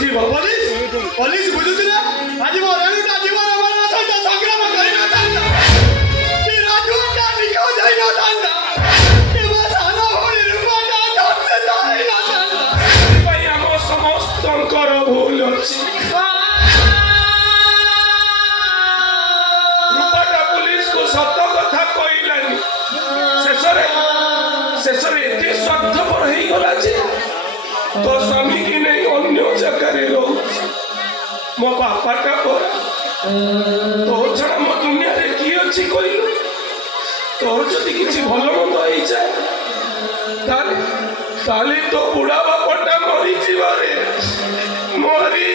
Police ବୁଝୁଛି ନା ଆଜି ମୋ ରେଣୁଟା ଜୀବନ ସହିତ ସଂଗ୍ରାମ କରିନଥାନ୍ତା କି ରାଜୁଟା ନିଖୋଜ ହେଇନଥାନ୍ତା କି ମୋ ସାନ ଭଉଣୀ ରୂପଟା ଧର୍ଷିତ ହେଇନଥାନ୍ତା। ସେଥିପାଇଁ ଆମ ସମସ୍ତଙ୍କର ଭୁଲ ଅଛି। ରୂପଟା ପୁଲିସକୁ ସତ କଥା କହିଲାନି। ଶେଷରେ ଏତେ ସ୍ୱାର୍ଥପର ହେଇଗଲା ଯେ ତୋ ସ୍ୱାମୀ କି ନେଇ ଅନ୍ୟ ଜାଗାରେ ରହୁଛି। ମୋ ବାପାଟା ପରା ତୋ ଛଡା ମୋ ଦୁନିଆରେ କିଏ ଅଛି କହିଲୁ? ତୋର ଯଦି କିଛି ଭଲ ମନ୍ଦ ହେଇଯାଏ ତାହେଲେ ତୋ ବୁଢା ବାପାଟା ମରିଯିବରେ ମରି